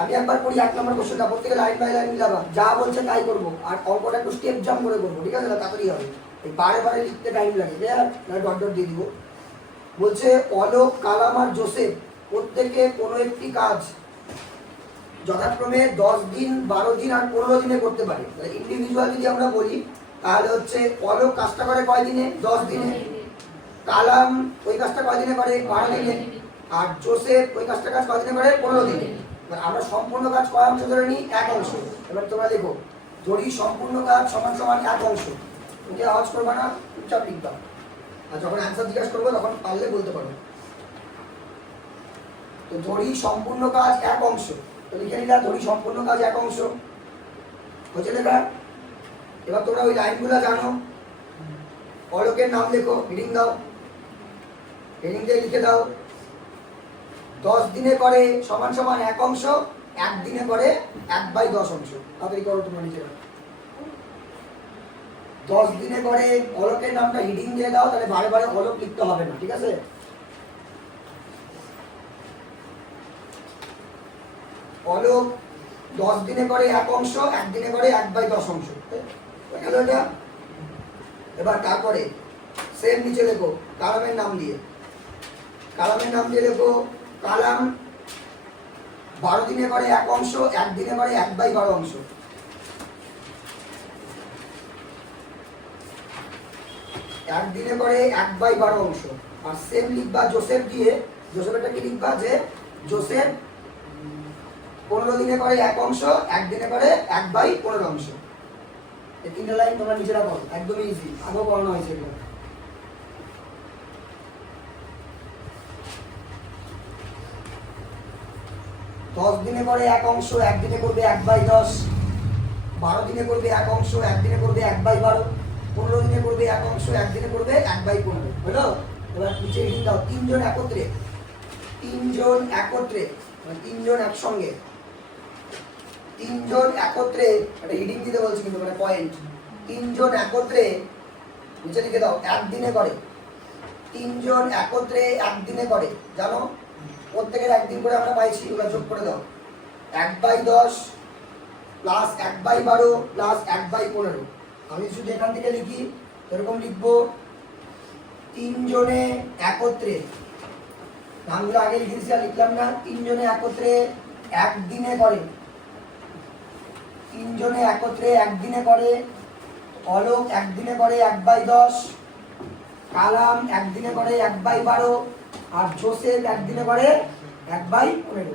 আমি একবার করি 1 নম্বর কোশ্চেনটা, প্রত্যেকে লাইন বাই লাইন মিলাবা, যা বলছে তাই করবো, আর অঙ্কটা একটু স্টেপ জাম্প করে করবো, ঠিক আছে? তাড়াতাড়ি হবে, এই বারে বারে লিখতে টাইম লাগে, না ডট ডট দিয়ে দিব। বলছে অলোক, কালাম আর জোসেফ প্রত্যেকে কোনো একটি কাজ যথাক্রমে 10 দিন, 12 দিন আর 15 দিনে করতে পারে। ইন্ডিভিজুয়াল যদি আমরা বলি তাহলে হচ্ছে অলোক কাজটা করে কয় দিনে? 10 দিনে। কালাম ওই কাজটা কয় দিনে করে? 12 দিনে। আর জোসেফ ওই কাজটা কয় দিনে করে? 15 দিনে। আমরা সম্পূর্ণ কাজ কয় অংশ ধরে নিই? 1 অংশ। এবার তোমরা দেখো, যদি সম্পূর্ণ কাজ সমান সমান 1 অংশ, ওকে আওয়াজ করবা না, চুপচাপ লিখবা, আর যখন অ্যান্সার জিজ্ঞাসা করবো তখন পারলে বলতে পারো। তো ধরি সম্পূর্ণ কাজ 1 অংশ, তো লিখে নিলাম ধরি সম্পূর্ণ কাজ 1 অংশ, হচ্ছে লেখা। এবার তোমরা ওই লাইনগুলো জানো, অলোকের নাম লেখো, হেডিং দাও, হেডিং দিয়ে লিখে দাও 10 দিনে করে সমান সমান 1 অংশ, 1 দিনে করে 1/10 অংশ। তাড়াতাড়ি করো তোমরা নিজেরা। 10 দিনে করে অলোকের নামটা হেডিং দিয়ে দাও, তাহলে বারে বারে অলোক লিখতে হবে না, ঠিক আছে? অলোক 10 দিনে করে 1 অংশ, 1 দিনে করে 1/10 অংশ। এটা এবার তারপরে সেম নিচে লেখো কালামের নাম দিয়ে, কালামের নাম দিয়ে লেখো কালাম 12 দিনে করে 1 অংশ, 1 দিনে করে 1/12 অংশ। এক দিনে করে 1/12 অংশ। আর সেম লিখবা জোসেফ দিয়ে, জোসেফটা কি লিখবা যে জোসেফ 15 দিনে করে 1 অংশ, 1 দিনে করে 1/15 অংশ। এই 3টে লাইন তোমরা নিজেরা করো, একদমই ইজি, আগেও পড়ানো হয়েছে এটা। দশ দিনে করে 1 অংশ, 1 দিনে করবে 1/10, 12 দিনে করবে 1 অংশ, 1 দিনে করবে 1/12, 15 দিনে করবে 1 অংশ, 1 দিনে করবে 1/15। হলো? এবার নিচে লিখে দাও 3 জন একত্রে, 3 জন একত্রে, মানে 3 জন একসঙ্গে, 3 জন একত্রে, একটা হিডিং দিতে বলছি কিন্তু মানে পয়েন্ট, 3 জন একত্রে নিচে লিখে দাও 1 দিনে করে, 3 জন একত্রে 1 দিনে করে, জানো প্রত্যেকের 1 দিন করে আমরা পাইছি, ওটা যোগ করে দাও 1/10 প্লাস 1/12 প্লাস 1/15। আমি শুধু এখান থেকে লিখি, এরকম লিখবো 3 জনে একত্রে, নামগুলো আগে লিখেছি আর লিখলাম না, 3 জনে একত্রে 1 দিনে করে, 3 জনে একত্রে 1 দিনে করে। অলোক 1 দিনে করে 1/10, কালাম 1 দিনে করে 1/12, আর জোসেফ 1 দিনে করে 1/15।